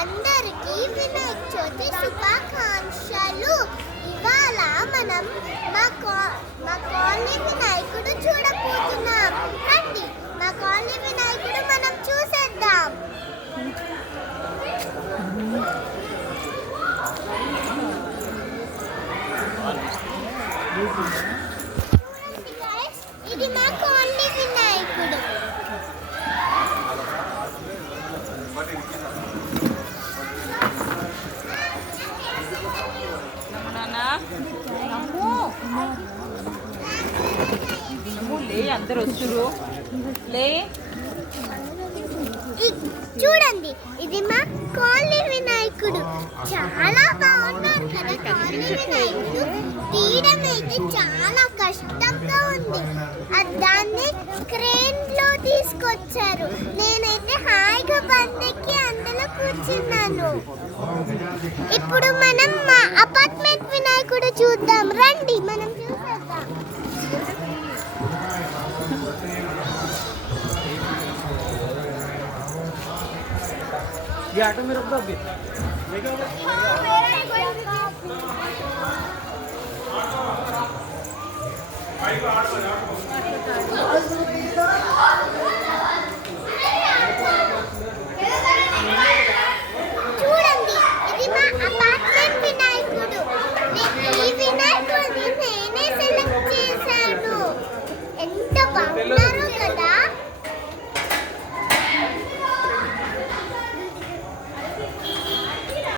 అందరికీ వినాయక చవితి శుభాకాంక్షలు. ఇవాళ మనం మా కాలనీ వినాయకుడు చూడబోతున్నాం. రండి, మా కాలనీ వినాయకుడు మనం చూసేద్దాం. చూడండి guys, ఇది మా కాలనీ వినాయకుడు. లే అందరు వచ్చురు లే. చూడండి, ఇది మా కాలనీ వినాయకుడు. చాలా బాగున్నారు కదా. కాలనీ వినాయకుడు తీయడం అయితే చాలా కష్టంగా ఉంది. దాన్ని క్రేన్ లో తీసుకొచ్చారు. నేనైతే హాయిగా బందెక్కి అందులో కూర్చున్నాను. ఇప్పుడు మనం మా అపార్ట్మెంట్ వినాయకుడు చూద్దాం. రండి, మనం చూసేద్దాం. ये ऑटो में रख दो अभी।